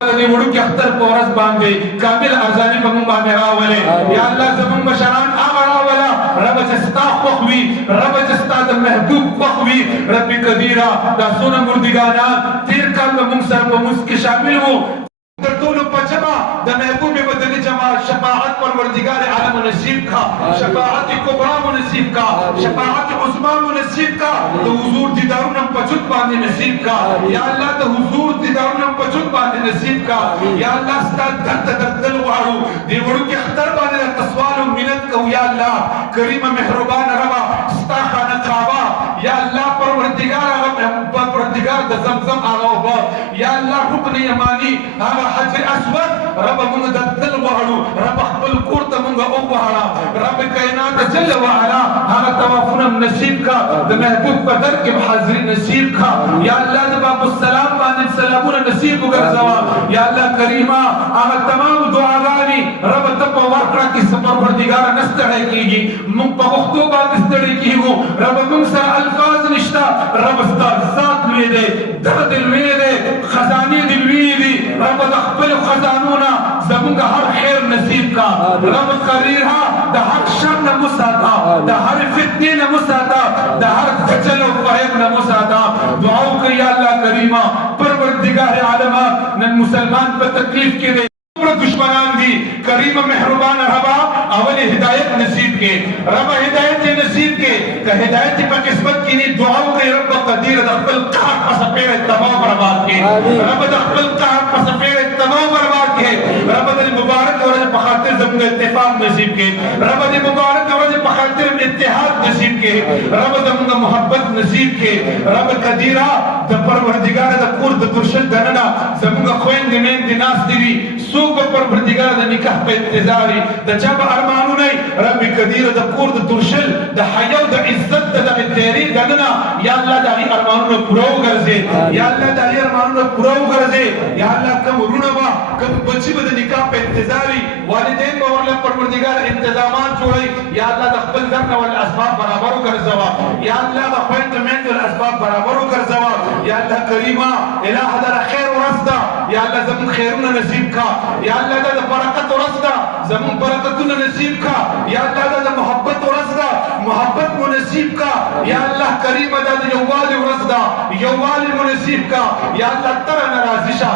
निवडून की अख्तर पोरस बांधे कामिल अरजानी बंगम बांधे रावले या अल्लाह जमन बशरान आमरावला रब जस्ता पखवी रब जस्ता द महबूब पखवी रब कदीरा दा सुन मुर्दिगाना तीर कल मुंसर व मुस्क शामिल हो तरतुल पजमा द महबूब बदनी जमा शफाअत परवरदिगार आलम नसीब का शफाअत कुबरा नसीब का शफाअत उस्मा नसीब का तो हुजूर दीदारुन पचुत बांधे नसीब का या अल्लाह तो हुजूर दीदारुन पचुत बांधे नसीब का या अल्लाह स्ता दर्द दर्दल वाड़ू देवड़ू के अख्तर बांधे तस्वाल मिनत को या अल्लाह करीम मेहरबान रवा स्ता खाना काबा या अल्लाह परवरदिगार परवरदिगार द जमजम आवा या अल्लाह रुकन यमानी आगा हजर अस्वद रब मुंग ददल वाड़ू रब खपल कुर्त मुंग ओ वाड़ा रब कायनात जल वाला आगा तवाफुन नसीब का द महबूब बदर के हाजिर नसीब का या अल्लाह जब सलाम बान सलामुन नसीब कर जवा या अल्लाह करीमा आगा तमाम दुआगानी रब तब वाकड़ा की परवरदिगार नस्तड़े कीगी मुंग पखतो बात नस्तड़े कीगो रब मुंग सा अल्फाज निश्ता रब स्ता साथ में दे दर्द दिल में दे खजाने दिल में दे रब तखबल खजानोना जमुंगा हर खैर नसीब का रब करीहा द हर शर न मुसाता द हर फितने न मुसाता द हर फजल और फहम न मुसाता दुआओं के या अल्लाह करीमा परवरदिगार आलम न मुसलमान पर तकलीफ के दे दुश्मनान दी करीम मेहरबान रबा अवल हिदायत नसीब के रब हिदायत नसीब के का हिदायत पर किस्मत की नहीं दुआओं के रब कदीर दखल कहां पसपेड़ तमाम बर्बाद के रब दखल कहां पसपेड़ तमाम बर्बाद के रब द मुबारक और बखातिर जम इत्तेफाक नसीब के रब द मुबारक और बखातिर इत्तेहाद नसीब के रब द मोहब्बत नसीब के रब कदीरा द परवरदिगार द कुर्द दुर्शद दनना जमुगा खोइन दिमेन दिनास दिवी सूक परवरदिगार द निकाह पे इंतजारी द जब अरमानु नहीं रब कदीर द कुर्द दुर्शल द हया द इज्जत द तेरी दनना या अल्लाह दारी अरमानु पुरो करजे या अल्लाह दारी अरमानु पुरो करजे या अल्लाह कम रुनवा कम बच्ची बद निकाह पे इंतजारी वालिदैन और परवरदिगार इंतजामात जोड़ी या अल्लाह द खपल करना वाला असबाब बराबर कर जवा या अल्लाह द खपल तमेन वाला असबाब बराबर कर जवा या अल्लाह करीमा इलाह दर खैर ورزدا या अल्लाह जम खैरुन नसीब का या अल्लाह द बरकत ورزدا जम बरकतुन नसीब का या अल्लाह द मोहब्बत ورزدا मोहब्बत नसीब का या अल्लाह करीम द यवाल ورزدا यवाल नसीब का या अल्लाह तरह नाराजिशा